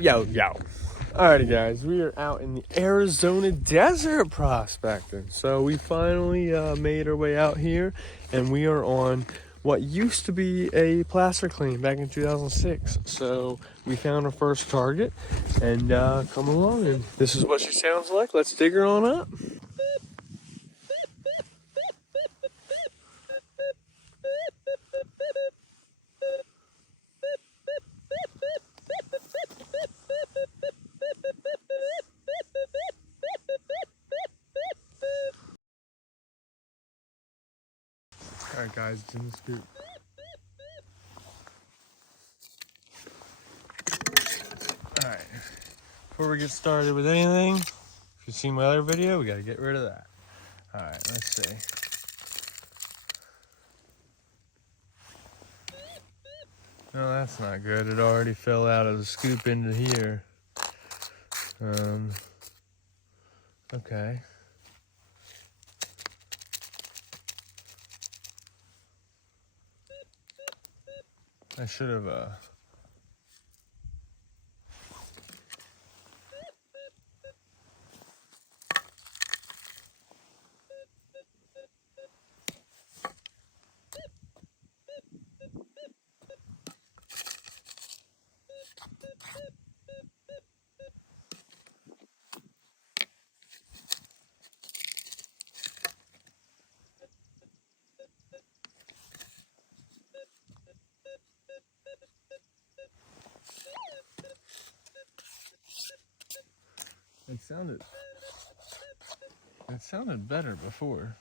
Yo. Alrighty, guys, we are out in the Arizona desert prospecting. So we finally made our way out here, and we are on what used to be a placer claim back in 2006. So we found our first target, and come along, and this is what she sounds like. Let's dig her on up. Alright, guys, it's in the scoop. Alright, before we get started with anything, if you've seen my other video, we gotta get rid of that. Alright, let's see. No, that's not good. It already fell out of the scoop into here. Okay. I should have, it sounded better before.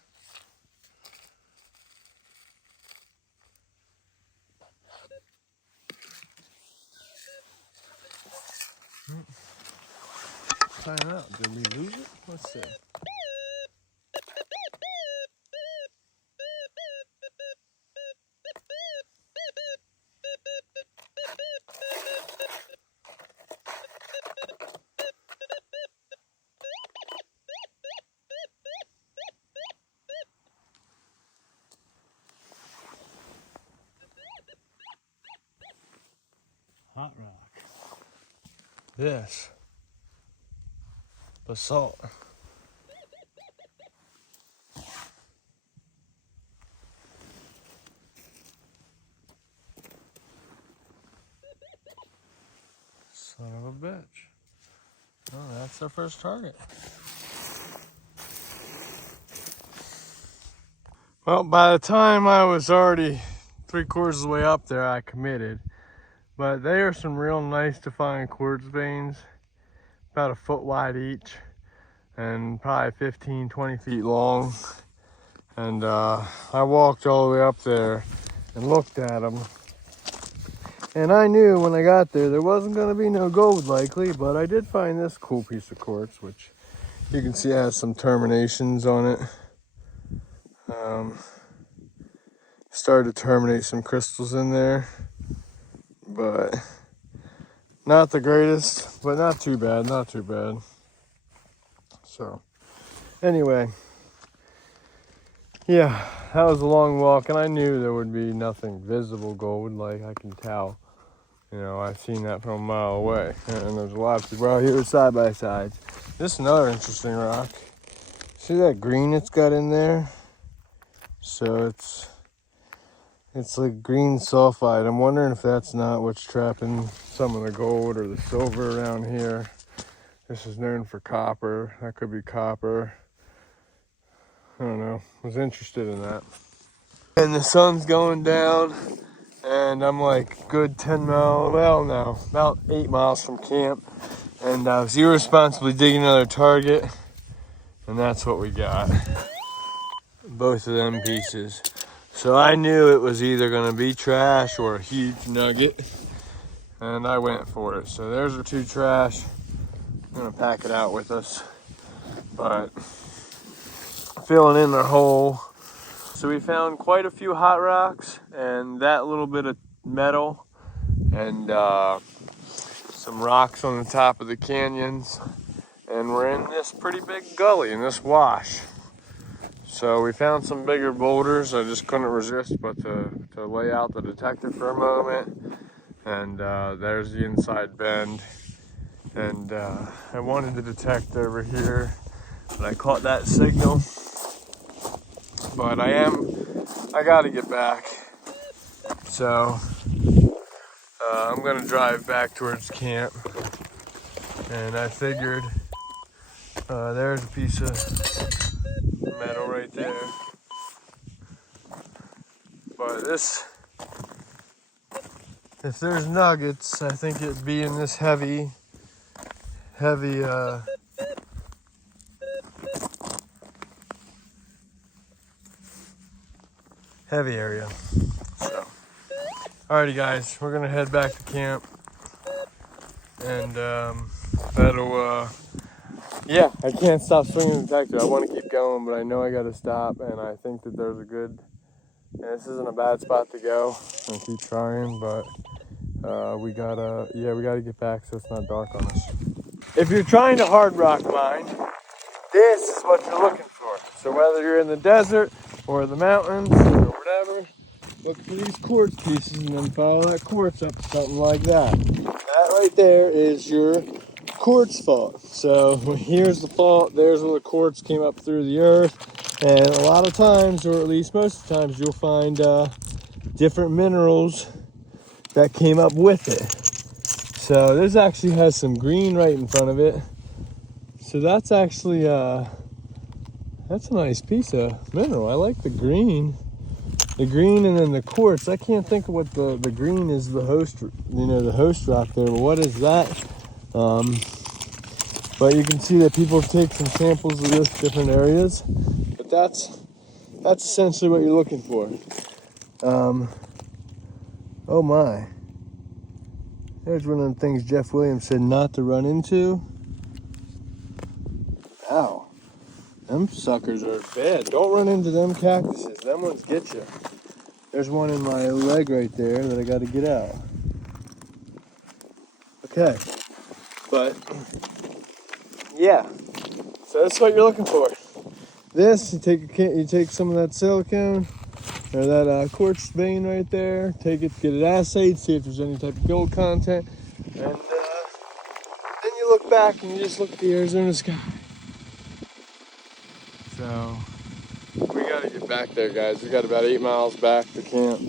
Time out. Did we lose it? Let's see. Hot rock. This. Basalt. Son of a bitch. Oh, that's our first target. Well, by the time I was already 3/4 of the way up there, I committed. But they are some real nice defined quartz veins, about a foot wide each, and probably 15, 20 feet long. And I walked all the way up there and looked at them. And I knew when I got there wasn't going to be no gold likely, but I did find this cool piece of quartz, which you can see has some terminations on it. Started to terminate some crystals in there, but not the greatest, but not too bad. So anyway, yeah, that was a long walk, and I knew there would be nothing visible gold, like I can tell. You know, I've seen that from a mile away, and there's a lot of people out here side by side. This is another interesting rock. See that green it's got in there? So it's like green sulfide. I'm wondering if that's not what's trapping some of the gold or the silver around here. This is known for copper. That could be copper. I don't know. I was interested in that. And the sun's going down, and I'm like good 10 miles, well no, about 8 miles from camp. And I was irresponsibly digging another target, and that's what we got. Both of them pieces. So I knew it was either gonna be trash or a huge nugget, and I went for it. So there's our 2 trash. I'm gonna pack it out with us, but filling in their hole. So we found quite a few hot rocks and that little bit of metal and some rocks on the top of the canyons, and we're in this pretty big gully in this wash. So we found some bigger boulders. I just couldn't resist but to lay out the detector for a moment. And there's the inside bend. And I wanted to detect over here, but I caught that signal. But I gotta get back. So I'm gonna drive back towards camp. And I figured there's a piece of metal right there. But if there's nuggets, I think it'd be in this heavy area. So, alrighty guys, we're gonna head back to camp. And yeah, I can't stop swinging the detector. I want to keep going, but I know I gotta stop, and I think that there's a good, and this isn't a bad spot to go. I'll keep trying, but we gotta get back so it's not dark on us. If you're trying to hard rock mine, this is what you're looking for. So whether you're in the desert or the mountains or whatever, look for these quartz pieces and then follow that quartz up to something like that. That right there is your quartz fault. So here's the fault, there's where the quartz came up through the earth. And a lot of times, or at least most of the times, you'll find different minerals that came up with it. So this actually has some green right in front of it. So that's actually, that's a nice piece of mineral. I like the green. The green and then the quartz. I can't think of what the green is, the host, the host rock there, but what is that? But you can see that people take some samples of this different areas. But that's essentially what you're looking for. Oh my. There's one of them things Jeff Williams said not to run into. Ow. Them suckers are bad. Don't run into them cactuses. Them ones get you. There's one in my leg right there that I got to get out. Okay. But, yeah. So that's what you're looking for. This, you take some of that silicone, or that quartz vein right there, take it, get it assayed, see if there's any type of gold content, and then you look back and you just look at the Arizona sky. So we gotta get back there, guys. We got about 8 miles back to camp,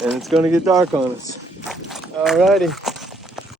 and it's gonna get dark on us. Alrighty.